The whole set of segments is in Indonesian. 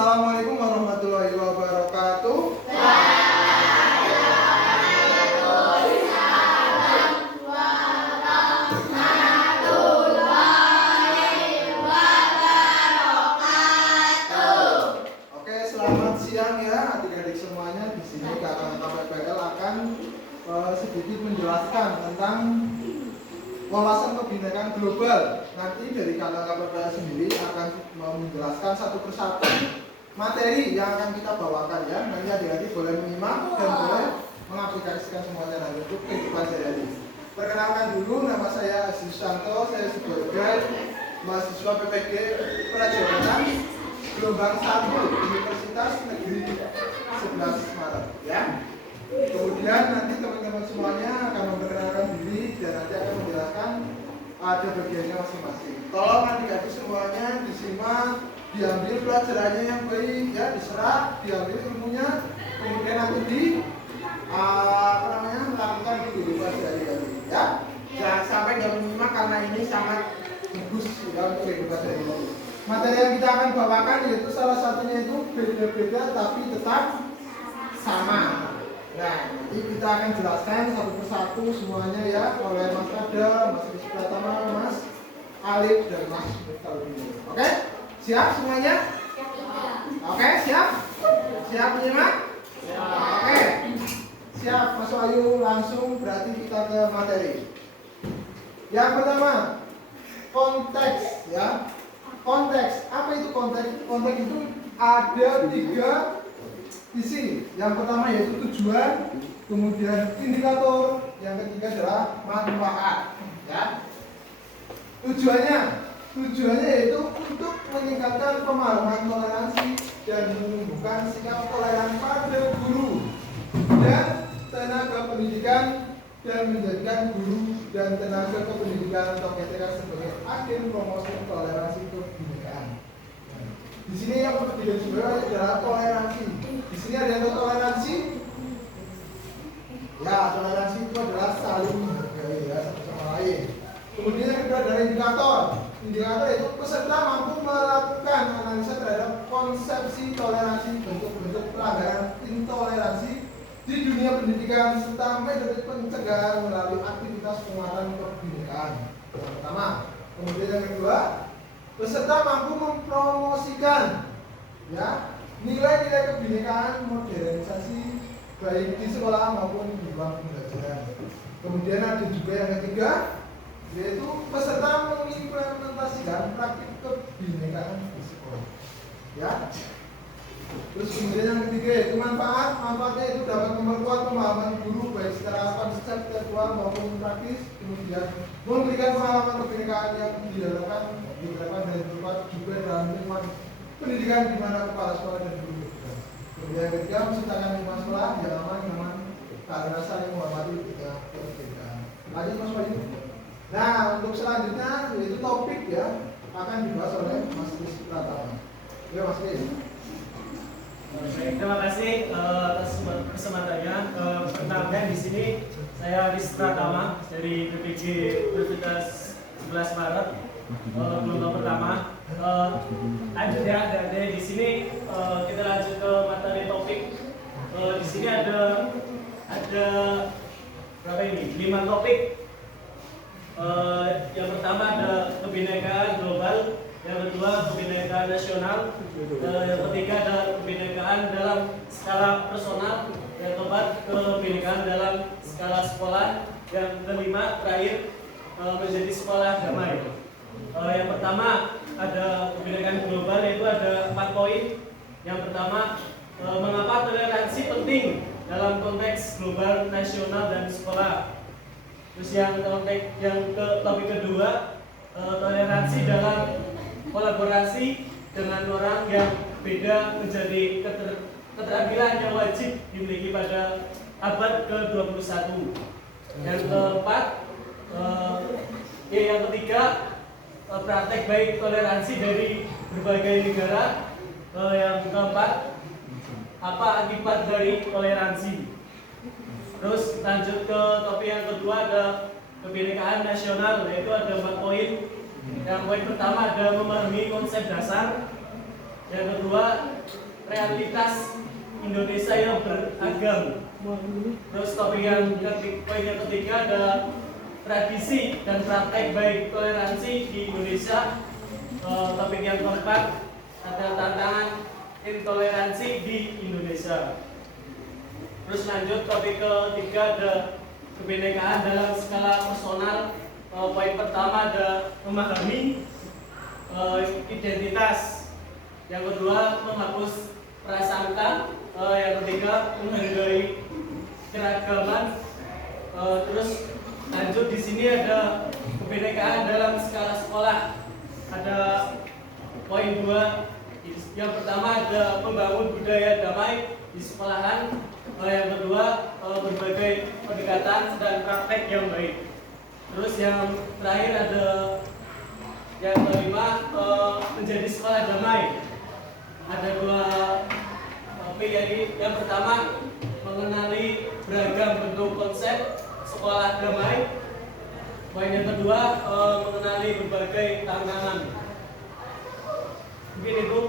Assalamualaikum warahmatullahi wabarakatuh. Oke, selamat siang ya adik-adik semuanya. Di sini kakak PPL akan sedikit menjelaskan tentang wawasan kebinekaan global. Nanti dari kakak PPL sendiri akan menjelaskan satu persatu materi yang akan kita bawakan ya. Nanti adik-adik boleh menyimak dan boleh mengaplikasikan semuanya nanti untuk kehidupan sehari-hari. Perkenalkan dulu, nama saya Aziz Santo. Saya sebagai mahasiswa PPG Prajogonan gelombang 1 Universitas Negeri 11 Maret ya. Kemudian nanti teman-teman semuanya akan memperkenalkan diri dan nanti akan menjelaskan ada bagiannya masing-masing. Tolong adik-adik semuanya disimak, diambil pelajarannya yang baik ya, diserap, diambil ilmunya, kemudian nanti melakukan di kehidupan sehari-hari ya. Jangan sampai nggak menyimak karena ini sangat bagus ya untuk kehidupan sehari-hari. Materi yang kita akan bawakan yaitu salah satunya itu beda-beda tapi tetap sama. Nah, nanti kita akan jelaskan satu persatu semuanya ya oleh Mas Adam, Mas Rizky Pratama, Mas Alif dan Mas Betalwini. Oke? Siap semuanya? Oke, siap? Siap menyimak? Oke. Siap, Mas Ayu, langsung berarti kita ke materi. Yang pertama, konteks ya. Konteks, apa itu konteks? Konteks itu ada 3 sisi. Yang pertama yaitu tujuan, kemudian indikator, yang ketiga adalah manfaat. Ya. Tujuannya yaitu untuk meningkatkan pemahaman toleransi dan menumbuhkan sikap toleran pada guru dan tenaga pendidikan dan menjadikan guru dan tenaga kependidikan atau KTK sebagai agen promosi toleransi kebinekaan. Di sini yang perlu digarisbawahi adalah toleransi. Di sini ada toleransi. Ya, toleransi itu adalah saling menghargai ya satu sama lain. Kemudian yang kedua adalah indikator. Indikator itu peserta mampu melakukan analisa terhadap konsepsi toleransi, bentuk-bentuk pelanggaran intoleransi di dunia pendidikan serta metode pencegahan melalui aktivitas penguatan kebinekaan. Yang pertama. Kemudian yang kedua, peserta mampu mempromosikan ya nilai-nilai kebinekaan modernisasi baik di sekolah maupun di ruang pembelajaran. Kemudian ada juga yang ketiga, yaitu peserta mengimplementasikan praktik kebinekaan di sekolah. Ya. Terus kemudian yang ketiga yaitu manfaat. Manfaatnya itu dapat memperkuat pemahaman guru baik secara konseptual maupun praktis. Kemudian memberikan pengalaman kebinekaan yang diharapkan dan bermanfaat juga dalam lingkungan pendidikan di mana kepala sekolah dan guru. Kemudian yang ketiga menciptakan lingkungan sekolah yang aman, nyaman, karena saling menghormati perbedaan. Lanjut Mas Bayu. Nah untuk selanjutnya yaitu topik ya akan dibahas oleh Mas Rizky Pratama. Ya Mas Rizky. Baik, terima kasih atas kesempatannya. Perkenalkan di sini saya Rizky Pratama dari PPG Universitas 11 Maret gelombang pertama. Lanjut ya, dari di sini kita lanjut ke materi topik. Di sini ada berapa ini? 5 topik. Yang pertama ada kebinekaan global. Yang kedua kebinekaan nasional, yang ketiga ada kebinekaan dalam skala personal, yang keempat kebinekaan dalam skala sekolah, yang kelima terakhir menjadi sekolah damai. Yang pertama ada kebinekaan global yaitu ada 4 poin. Yang pertama mengapa toleransi penting dalam konteks global, nasional dan sekolah. Terus topik kedua toleransi dalam kolaborasi dengan orang yang beda menjadi keterampilan yang wajib dimiliki pada abad ke-21. Yang keempat, yang ketiga, praktek baik toleransi dari berbagai negara. Yang keempat, apa akibat dari toleransi. Terus lanjut ke topik yang kedua ada kebinekaan nasional, yaitu ada 4 poin. Yang poin pertama ada memahami konsep dasar. Yang kedua, realitas Indonesia yang beragam. Terus topik poin yang ketiga ada tradisi dan praktek baik toleransi di Indonesia. Topik yang keempat ada tantangan intoleransi di Indonesia. Terus lanjut topik ketiga ada kebinekaan dalam skala personal. Poin pertama ada memahami identitas. Yang kedua menghapus prasangka. Yang ketiga menghargai keragaman. Terus lanjut di sini ada kebinekaan dalam skala sekolah. Ada poin 2. Yang pertama ada membangun budaya damai di sekolahan. Yang kedua berbagai pendekatan dan praktek yang baik. Terus yang terakhir ada yang kelima menjadi sekolah damai. Ada 2 topik, yaitu yang pertama mengenali beragam bentuk konsep sekolah damai. Poin yang kedua mengenali berbagai tantangan. Mungkin itu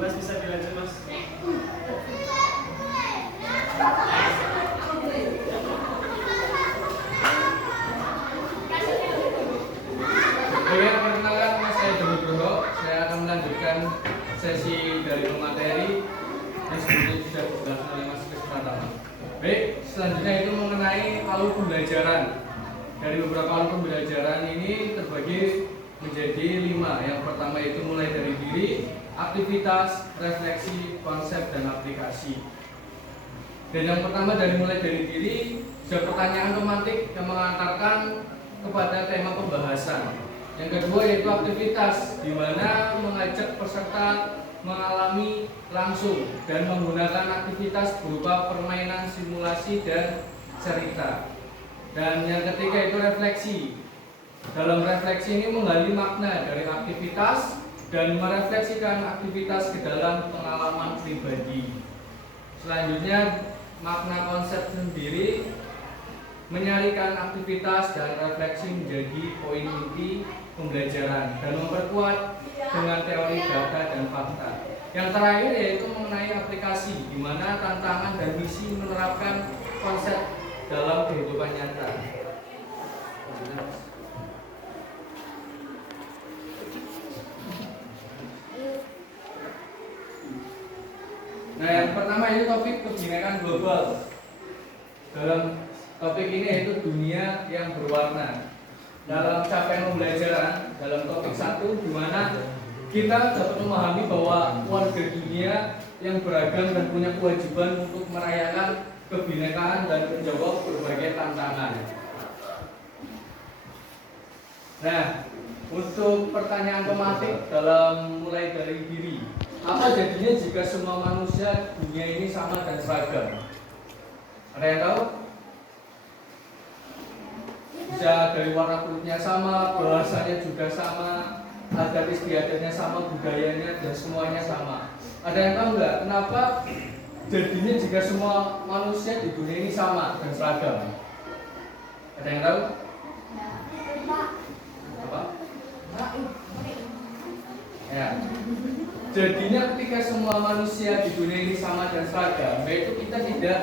Mas bisa dilanjut Mas. Oke, perkenalkan Mas saya Doni Bro. Saya akan melanjutkan sesi dari pemateri yang sebelumnya sudah dijelaskan oleh Mas Kris Pratama. Baik, selanjutnya itu mengenai alur pembelajaran. Dari beberapa alur pembelajaran ini terbagi menjadi 5. Yang pertama itu mulai dari diri, aktivitas, refleksi, konsep, dan aplikasi. Dan yang pertama dari mulai dari diri, sudah pertanyaan tematik yang mengantarkan kepada tema pembahasan. Yang kedua yaitu aktivitas, di mana mengajak peserta mengalami langsung dan menggunakan aktivitas berupa permainan, simulasi, dan cerita. Dan yang ketiga itu refleksi. Dalam refleksi ini menggali makna dari aktivitas dan merefleksikan aktivitas ke dalam pengalaman pribadi. Selanjutnya makna konsep sendiri menyarikan aktivitas dan refleksi menjadi poin inti pembelajaran dan memperkuat dengan teori data dan fakta. Yang terakhir yaitu mengenai aplikasi, di mana tantangan dan misi menerapkan konsep dalam kehidupan nyata. Nah, yang pertama itu topik kebinekaan global. Dalam topik ini yaitu dunia yang berwarna. Dalam capaian pembelajaran dalam topik 1, di mana kita dapat memahami bahwa warga dunia yang beragam dan punya kewajiban untuk merayakan kebinekaan dan menjawab berbagai tantangan. Nah, untuk pertanyaan tematik dalam mulai dari diri, apa jadinya jika semua manusia dunia ini sama dan seragam? Ada yang tahu? Bisa dari warna kulitnya sama, bahasanya juga sama, adat istiadatnya sama, budayanya dan semuanya sama. Ada yang tahu nggak kenapa jadinya jika semua manusia di dunia ini sama dan seragam? Ada yang tahu? Apa? Ya. Jadinya ketika semua manusia di dunia ini sama dan seragam, yaitu kita tidak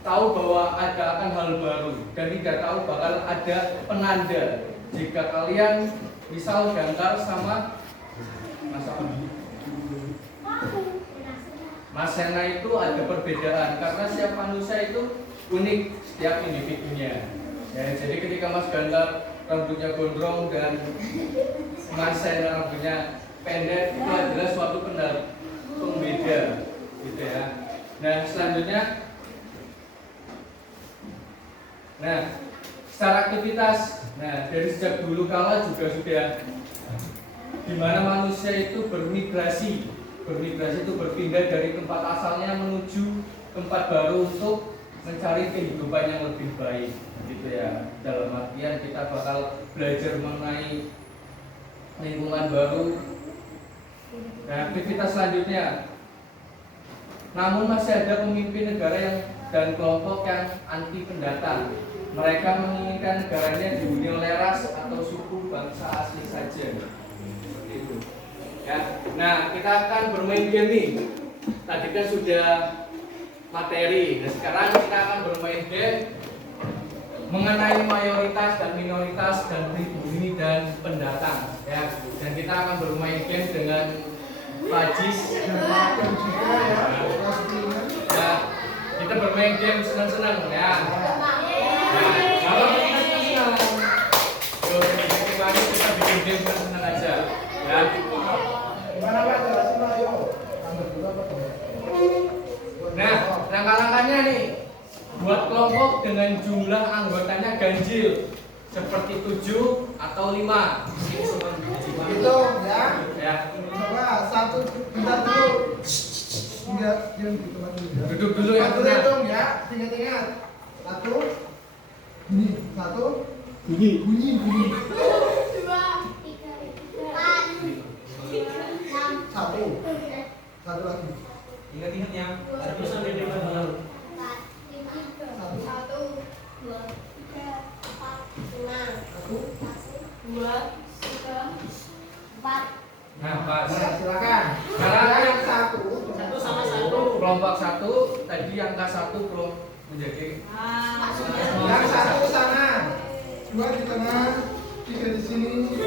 tahu bahwa ada akan hal baru dan tidak tahu bakal ada penanda jika kalian misal gantar sama Mas Sena itu ada perbedaan karena setiap manusia itu unik setiap individunya. Ya, jadi ketika Mas Gantar rambutnya gondrong dan Mas Sena rambutnya pendek, itu adalah suatu pembeda, gitu ya. Nah, selanjutnya. Nah, secara aktivitas, dari sejak dulu kala juga sudah di mana manusia itu bermigrasi itu berpindah dari tempat asalnya menuju tempat baru untuk mencari kehidupan yang lebih baik, gitu ya. Dalam artian kita bakal belajar mengenai lingkungan baru. Nah, aktivitas selanjutnya, namun masih ada pemimpin negara dan kelompok yang anti pendatang. Mereka menginginkan negaranya dihuni oleh ras atau suku bangsa asli saja. Seperti itu. Ya. Nah, kita akan bermain game nih. Tadi kan sudah materi. Nah, sekarang kita akan bermain game mengenai mayoritas dan minoritas dan pribumi dan pendatang. Ya. Dan kita akan bermain game dengan Pajis Dan juga ya, ya, kita bermain game senang-senang ya. Nah, kalau kita senang-senang, mari kita bikin game senang-senang aja ya. gimana Pak? Jelasin Pak, ayo. Ambil dulu apa tuh? Nah, langkah-langkahnya nih, buat kelompok dengan jumlah anggotanya ganjil seperti 7 atau 5. Hitung ya. Ya, Coba satu, bentar dulu. Enggak, diam di tempat dulu ya. duduk dulu ya. Satu hitung ya, ingat-ingat. Satu, bunyi, satu, bunyi. Satu lagi. Ingat-ingat ya. Satu sampai 5. Satu, Nah, pas. nah, silakan. Sekarang Yang satu, Satu sama satu. Kelompok 1 tadi angka 1 belum menjadi yang satu sana, 2 di tengah, 3 di sini, 4 di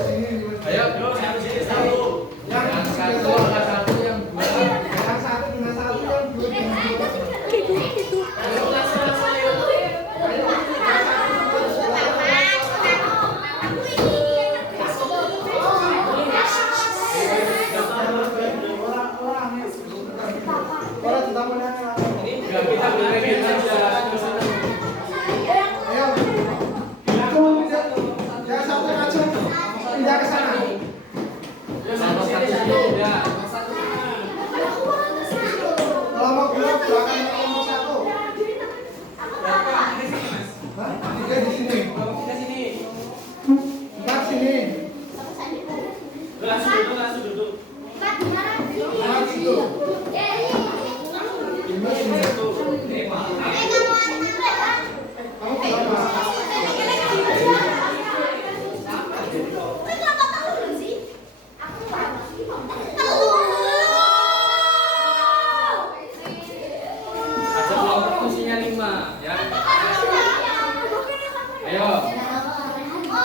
sini, 5 di sini. Ayo, Terus satu sini satu. Yang yang satu, angka 1 yang 2. yang satu dengan satu, yang 2 dengan 2. Ayo langsung langsung yuk. Orang kita mau nanya. Enggak, kita bermain aja. Ayo. Yang satu aja. Pindah ke sana. Satu ya. Kalau mau belok, belakang kelompok satu. Hah? 3 di sini. 4 sini. Langsung duduk. 4 situ. 5 sini. Kamu berapa? Ada kelompok fungsinya 5 ya. Ayo.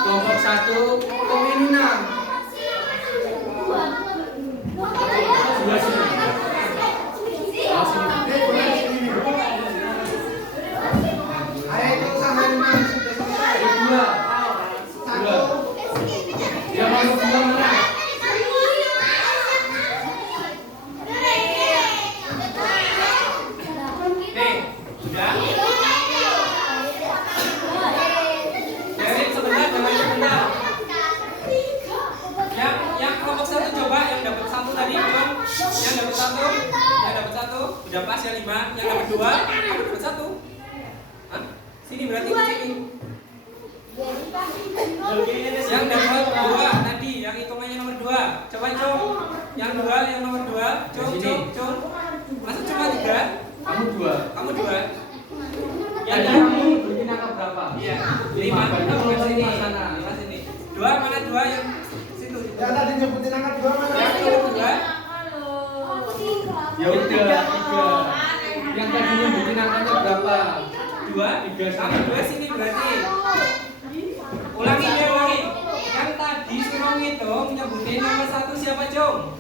Kelompok 1 keminunan. 2 sini. Ayo itu sama 5 di situ. 2. Satu. Yang masuk 2 mana? Nih, sudah. Erin sebentar, sebentar. Yang kelompok 1 coba yang dapat 1 tadi, Bang. Yang dapat 1, udah pas ya 5. Yang dapat 2, kamu dapat 1. Hah? Sini berarti ke sini. Yang dapat 2 tadi, yang hitungannya nomor 2. Coba Cung. Yang 2, yang nomor 2. Cung. Masa cuma 3? Kamu 2. Kamu 2. Yang Yang kamu bikin angka berapa? Iya, 5 kita bukan sini. 5 sini. 2 mana 2 yang situ? Yang tadi nyebutin angka 2 mana? Yang nomor 2. Ya udah, 3. Yang tadinya bikin angkanya berapa? 2. 3 Kamu 2 sini berarti. Ulangi. Yang tadi suruh ngitung nyebutin nomor 1 siapa, Cung?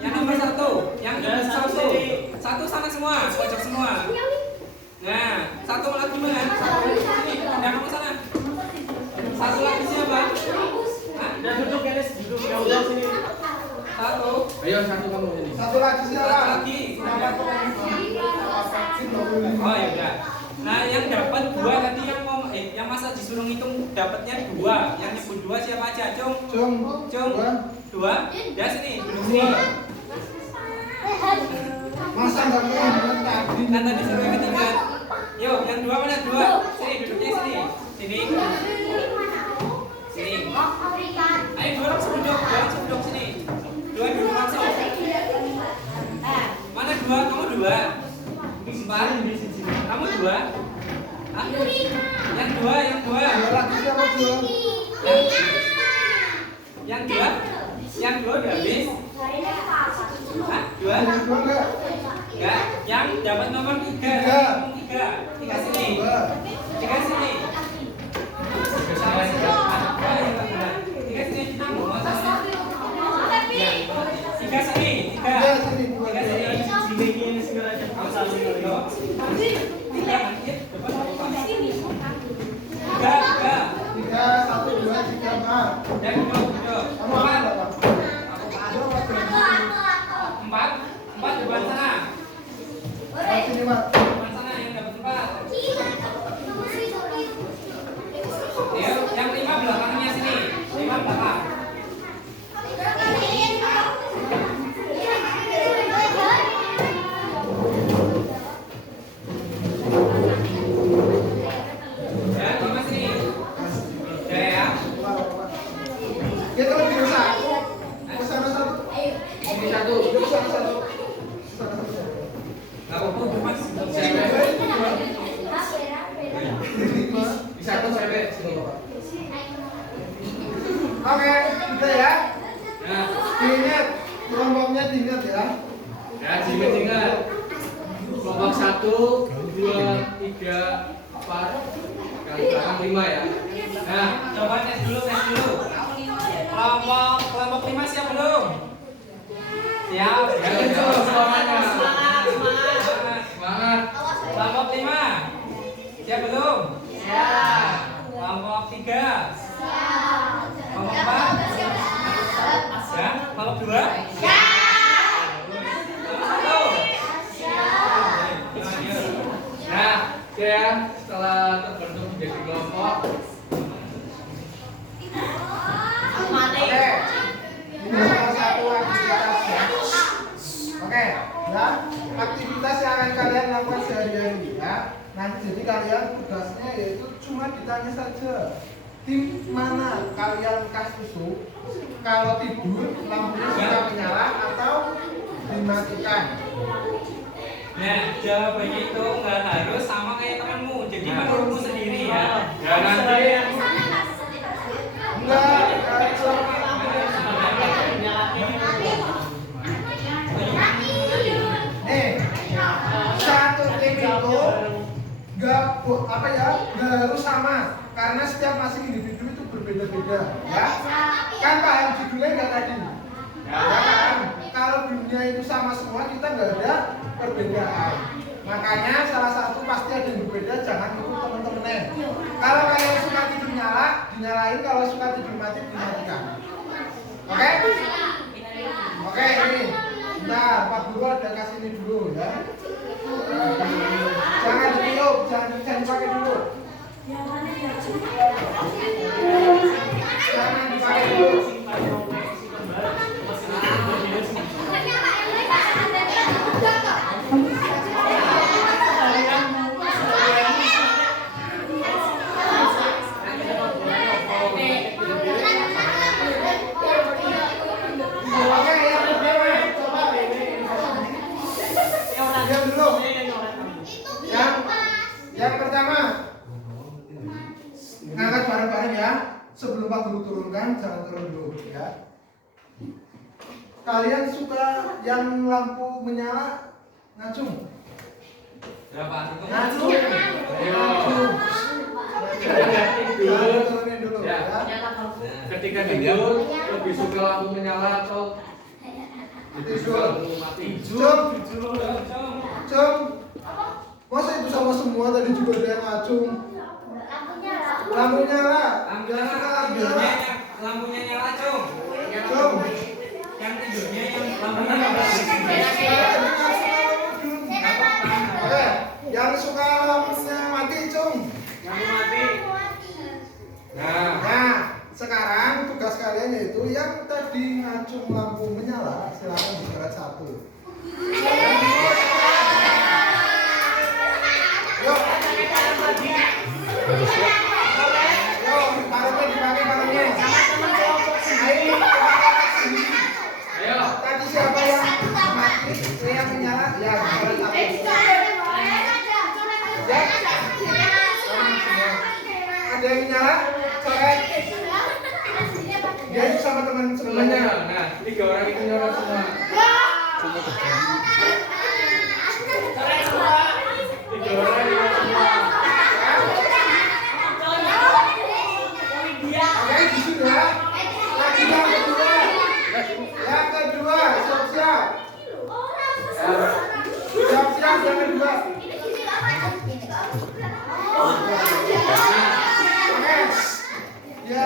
Yang nomor 1. Yang nomor 1. 1 sana semua, pojok semua. Nah, 1 lagi mana? 1 sini, pindah kamu sana. 1 lagi siapa? Hah? Udah duduk guys, duduk jauh sini. 1. Ayo 1 kamu ini. Satu lagi siapa? Satu lagi. Dapat Oh ya udah. Nah, yang dapat 2 tadi yang masa disuruh ngitung dapatnya 2. Yang nyebut 2 siapa aja, Cung? Cung. Cung. 2. Ya sini, duduk sini. Masa nggak mau bilang tadi? Kan tadi suruh yang ketiga. Yuk, yang 2 mana? 2. Sini, duduknya sini. Sini. Sini. Ayo 2 orang duduk sini. 2 duduk langsung. Mana 2? Kamu 2. 4. Kamu 2. Ah, yang 2. Dua lagi siapa dua? Yang dua udah habis. Hah? Dua? Yang dua enggak? Enggak. Yang dapat nomor 3. Tiga. Tiga. Tiga sini. Dua. Tiga sini. Sama sini. Tiga sini. Ya. Tiga sini. Tiga. Tiga sini, bukan Tiga dua. sini. Sini ini segera aja pasal Tiga. Tiga. Tiga. Tiga, satu, dua, tiga, empat. Yang dua. Kamu apa? Empat. Empat. Empat depan sana. Sini, Mat. Depan sana yang dapat empat. Ya, yang 5 belakangnya sini. 5 belakang. Ya, 5 sini. Ya, ya. Kita lebih besar. Kesana satu. Ini satu. Kita kesana satu. Kesana satu. Enggak apa-apa, Mas. Lima. Di satu sampai sini. Oke, udah ya. Nah, Diingat, kelompoknya diingat ya. ya diingat. Kelompok 1, 2, 3, 4, kali belakang 5 ya. Nah, Coba tes dulu. Kelompok 5 siap belum? Siap. ya betul semuanya. Semangat. Semangat. Kelompok 5 siap belum? Siap. Kelompok 3 kelompok 4 ya. Kelompok 2 kelompok 1 Nah, oke ya, setelah terbentuk menjadi kelompok, Oke. Ini salah satu aktivitas ya. Oke, ya. Aktivitas yang akan kalian lakukan sehari-hari ya. Nanti jadi kalian tugasnya yaitu cuma ditanya saja. Tim mana kalian kasih susu? Kalau tidur lampunya suka menyala atau dimatikan? Nah, jawabannya itu nggak harus sama kayak temanmu. Jadi menurutmu sendiri ya. ya nanti Enggak, satu tim itu nggak harus sama karena setiap masing individu itu berbeda-beda ya. Kan paham judulnya nggak tadi? Ya kan? Kalau dunia itu sama semua kita nggak ada perbedaan. Makanya salah satu pasti ada yang berbeda, jangan ikut teman-temannya. Kalau kalian suka tidur nyala, dinyalain. Kalau suka tidur mati, dimatikan. Oke? Oke, ini. Bentar, Pak Guru ada kasih ini dulu ya. Jangan ditiup, jangan dipakai dulu. Jangan dipakai dulu. Oke, yang pertama, coba. Diam dulu. Yang pertama, ngangkat bareng-bareng ya. Sebelum Pak Guru turunkan, jangan turun dulu ya. Kalian suka yang lampu menyala ngacung? Berapa? Ngacung. Ayo. Jangan turunin dulu Ya. ya. ketika tidur lebih suka lampu menyala atau lebih suka lampu mati? Cung, cung. Masa itu sama semua tadi juga ada yang ngacung. Lampu nyala. Yang suka lampu nyala. Lampunya nyala, Cung. Cung. Yang tidurnya yang lampunya nyala. Oke, yang suka lampunya mati, cung. Lampu mati. Nah, sekarang tugas kalian yaitu yang tadi ngacung lampu menyala, silakan diseret satu. Yuk. Yuk, parutnya dipakai parutnya. Ayo. Ayo. Tadi siapa yang mati, yang menyala? Ya, diseret satu. Ya. Ada yang menyala? Coret. Dia itu sama teman Temennya. sebelumnya. Nah, 3 orang itu nyorot semua. Coret semua. 3 orang nyorot semua. Oke, di sini ya. Lagi yang kedua. Yang kedua, siap-siap. Siap-siap yang kedua. Oke. Ya,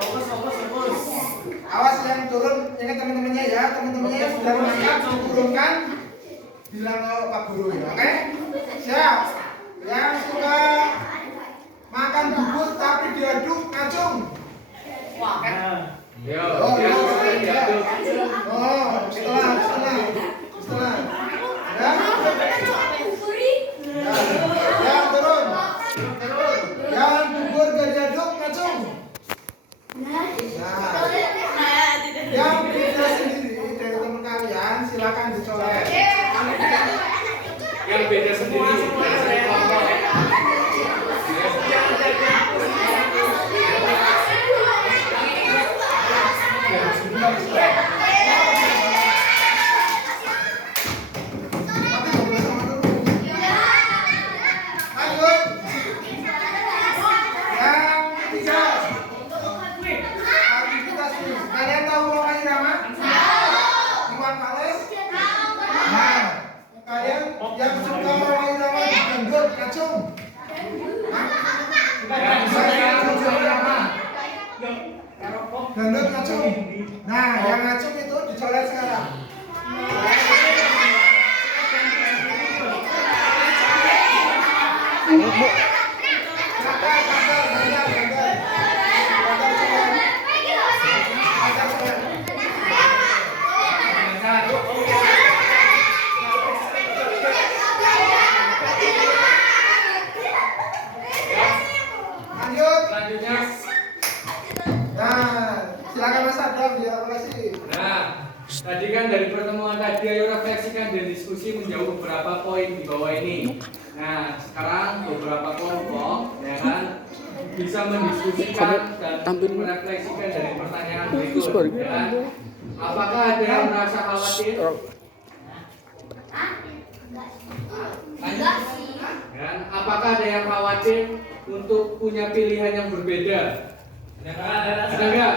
fokus. Awas yang turun, ini teman-temannya ya, teman-temannya yang sudah mengangkat turunkan, bilang ke Pak Guru ya, oke? Siap. Yang suka makan bubur tapi diaduk ngacung. Yo, diaduk. Oh, setelah. Ya. Yang turun. Yang bubur gak diaduk ngacung. Nah, yang beda sendiri dari teman kalian silakan dicoret. Yang beda sendiri dari kelompok. Lanjut. Yang ketiga. Aktivitas ini. Kalian tahu Roma Irama? Iwan Fals? Nah, kalian yang suka Roma Irama dangdut ngacung. Dangdut ngacung. Nah, yang ngacung itu dicoret sekarang. Lanjut. Selanjutnya. Nah, silakan Mas Adam dievaluasi. Nah, tadi kan dari pertemuan tadi ayo refleksikan dan diskusi menjawab beberapa poin di bawah ini. Nah, sekarang beberapa kelompok ya kan bisa mendiskusikan dan merefleksikan dari pertanyaan berikut ya kan. Apakah ada yang merasa khawatir? Dan apakah ada yang khawatir untuk punya pilihan yang berbeda? Ada enggak?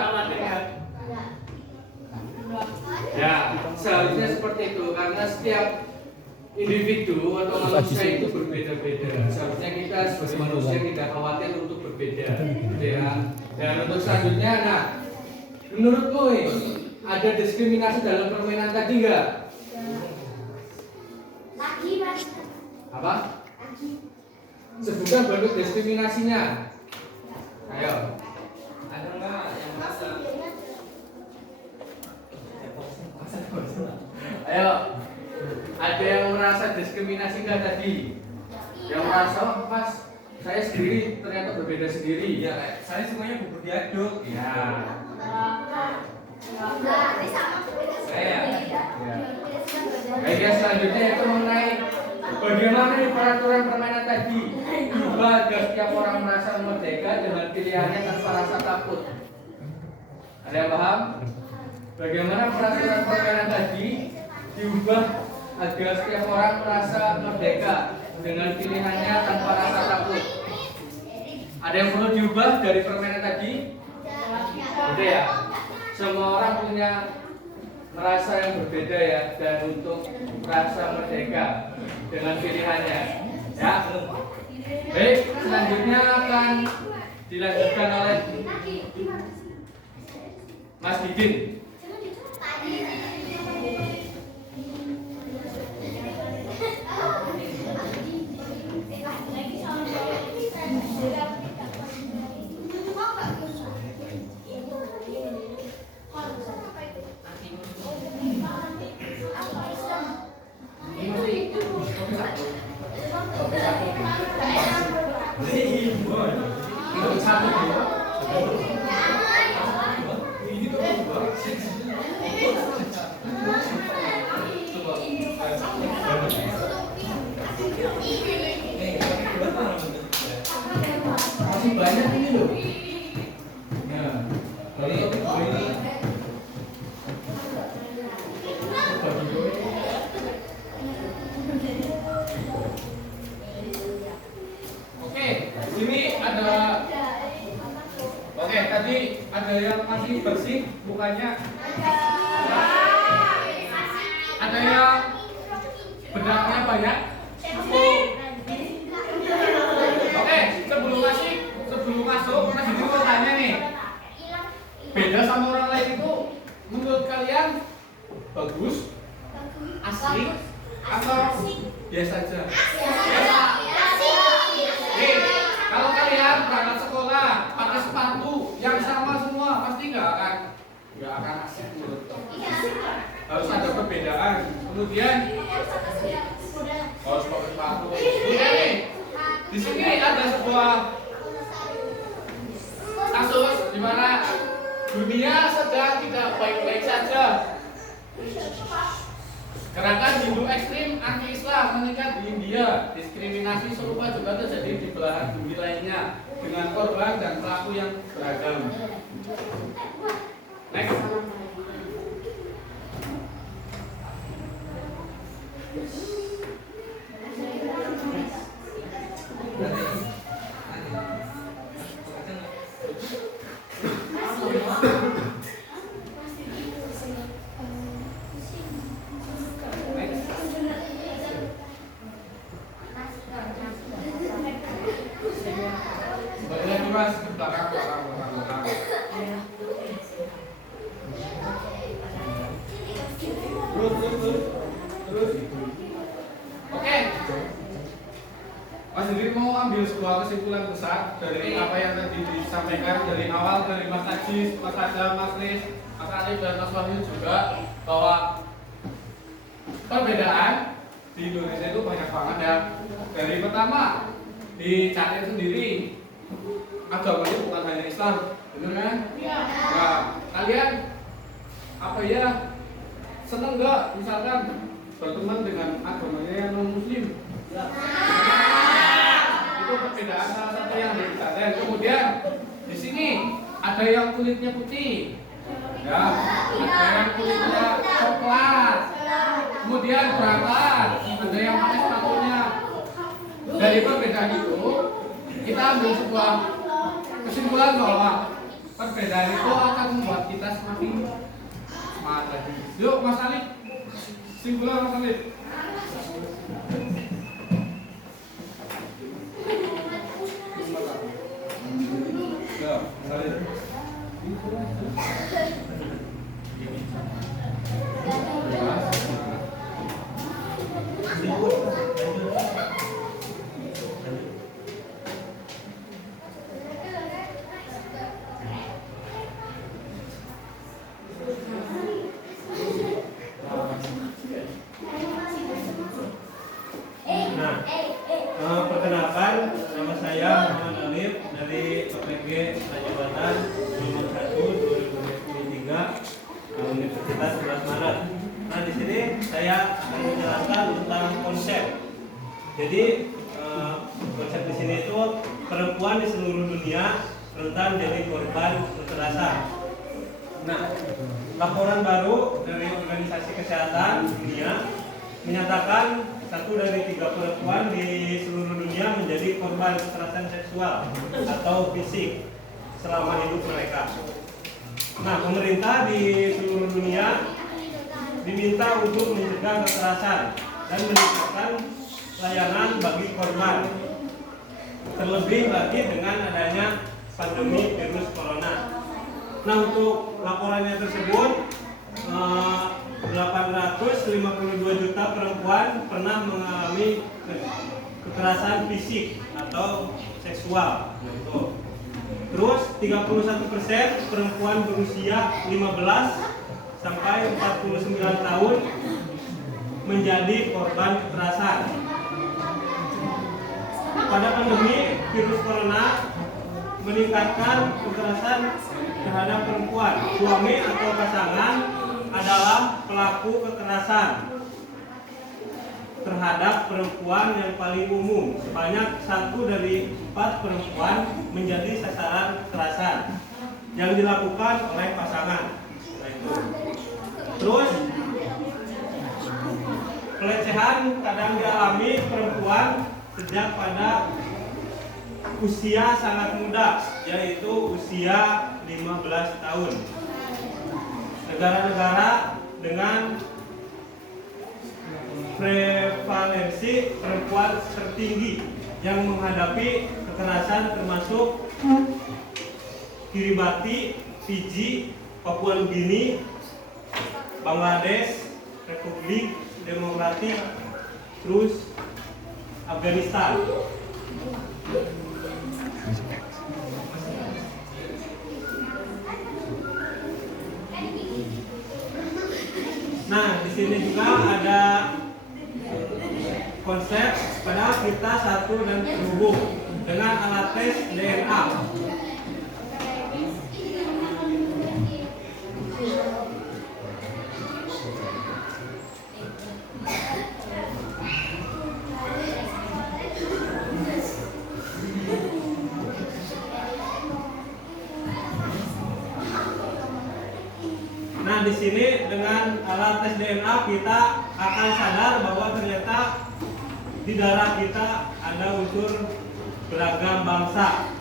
Ya, seharusnya seperti itu karena setiap individu atau manusia itu berbeda-beda. Seharusnya kita sebagai manusia tidak khawatir untuk berbeda, gitu ya. Dan untuk selanjutnya, nah, menurutmu ada diskriminasi dalam permainan tadi enggak? Apa? Sebutkan bentuk diskriminasinya. Ayo. Ada nggak yang merasa? Ayo. Ada yang merasa diskriminasi nggak tadi? Yang merasa, oh, Mas, saya sendiri ternyata berbeda sendiri. Ya, saya semuanya bubur diaduk. Ya. Saya. Ya. Baik, selanjutnya itu mengenai bagaimana peraturan permainan tadi diubah agar setiap orang merasa merdeka dengan pilihannya tanpa rasa takut. Ada yang paham? Bagaimana peraturan permainan tadi diubah agar setiap orang merasa merdeka dengan pilihannya tanpa rasa takut? Ada yang perlu diubah dari permainan tadi? Betul ya? Semua orang punya merasa yang berbeda ya, dan untuk merasa merdeka dengan pilihannya ya. Baik, selanjutnya akan dilanjutkan oleh Mas Didin. Masih banyak ini loh. Ya, kalau topik ini Ada yang masih bersih mukanya? Ada yang bedaknya banyak? Oke, sebelum masuk, Mas Didi mau tanya nih. Beda sama orang lain itu menurut kalian bagus, asik, atau biasa aja? Nih, kalau kalian berangkat sekolah pakai sepatu yang sama semua, pasti nggak akan asik menurut kamu. Harus ada perbedaan. Kemudian harus pakai sepatu. Kemudian nih, di sini ada sebuah kasus di mana dunia sedang tidak baik-baik saja. Gerakan Hindu ekstrim anti-Islam meningkat di India. Diskriminasi serupa juga terjadi di belahan bumi lainnya dengan korban dan pelaku yang beragam. Next. Mas ke belakang. Terus. Oke. Mas sendiri mau ambil sebuah kesimpulan besar dari apa yang tadi disampaikan dari awal dari Mas Najis, Mas Adam, Mas Lis, Mas Alif dan Mas Wahyu juga bahwa perbedaan di Indonesia itu banyak banget ya. Dari pertama di Catir sendiri agamanya bukan hanya Islam, benar kan? Iya. Nah, kalian apa ya seneng nggak misalkan berteman dengan agamanya yang non Muslim? Ya. Itu perbedaan salah satu yang dari kalian. Kemudian di sini ada yang kulitnya putih, ya, ada yang kulitnya coklat, kemudian berangan, ada yang pakai sepatunya. Dari perbedaan itu kita ambil sebuah kesimpulan bahwa perbedaan itu akan membuat kita semakin semangat lagi. Yuk Mas Alif, kesimpulan Mas Alif. Ya, Mas Alif. Perkenalkan, nama saya Muhammad Alif dari OPG Rajabatan nomor 1 2023 Universitas 11 Maret. Nah, di sini saya akan menjelaskan tentang konsep. Jadi konsep di sini itu perempuan di seluruh dunia rentan jadi korban kekerasan. Nah, laporan baru dari Organisasi Kesehatan Dunia menyatakan 1 dari 3 perempuan di seluruh dunia menjadi korban kekerasan seksual atau fisik selama hidup mereka. Nah, pemerintah di seluruh dunia diminta untuk mencegah kekerasan dan meningkatkan layanan bagi korban. Terlebih lagi dengan adanya pandemi virus corona. Nah, untuk laporannya tersebut 852 juta perempuan pernah mengalami kekerasan fisik atau seksual. Terus 31% perempuan berusia 15 sampai 49 tahun menjadi korban kekerasan. Pada pandemi virus corona meningkatkan kekerasan terhadap perempuan. Suami atau pasangan adalah pelaku kekerasan terhadap perempuan yang paling umum. Sebanyak 1 dari 4 perempuan menjadi sasaran kekerasan yang dilakukan oleh pasangan. Terus pelecehan kadang dialami perempuan sejak pada usia sangat muda, yaitu usia 15 tahun. Negara-negara dengan prevalensi perempuan tertinggi yang menghadapi kekerasan termasuk Kiribati, Fiji, Papua Nugini, Bangladesh, Republik Demokratik, terus Afghanistan. Nah, di sini juga ada konsep pada kita satu dan terhubung dengan alat tes DNA. Nah, di sini dengan alat tes DNA kita akan sadar bahwa ternyata di darah kita ada unsur beragam bangsa.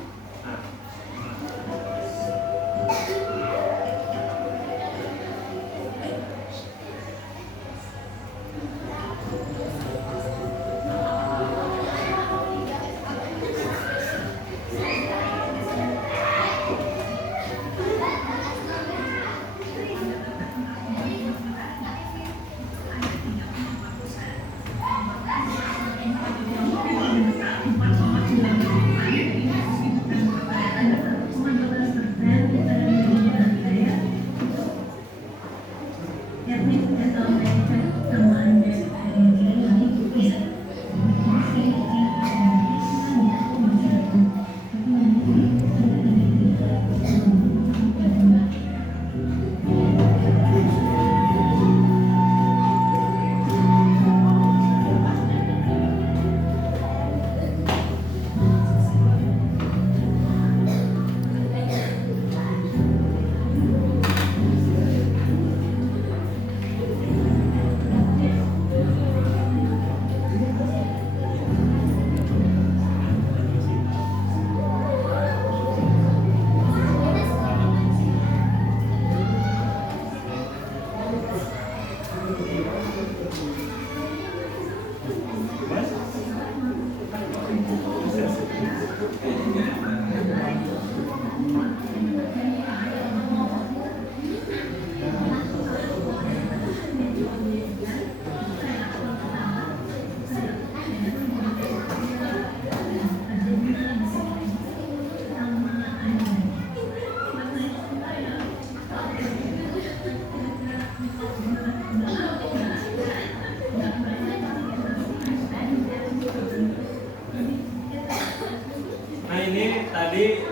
Nah, ini tadi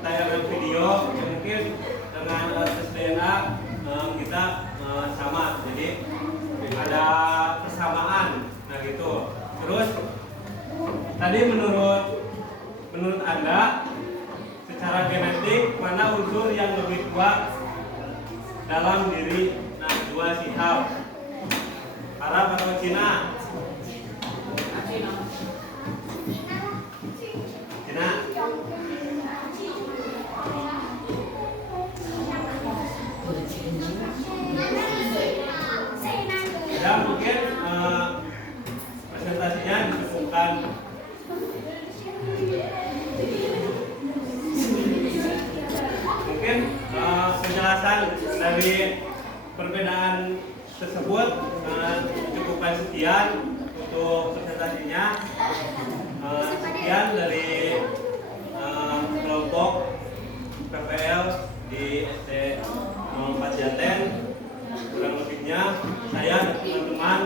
tayangan video yang mungkin dengan tes DNA kita sama, jadi ada persamaan. Nah gitu. Terus tadi menurut Anda secara genetik mana unsur yang lebih kuat dalam diri Najwa Shihab? Arab atau Cina? Cina. Ya mungkin presentasinya disebutkan. Mungkin penjelasan dari perbedaan tersebut cukupkan sekian untuk presentasinya. Sekian dari kelompok PPL di SD 04 Jaten. Kurang lebihnya saya dan teman-teman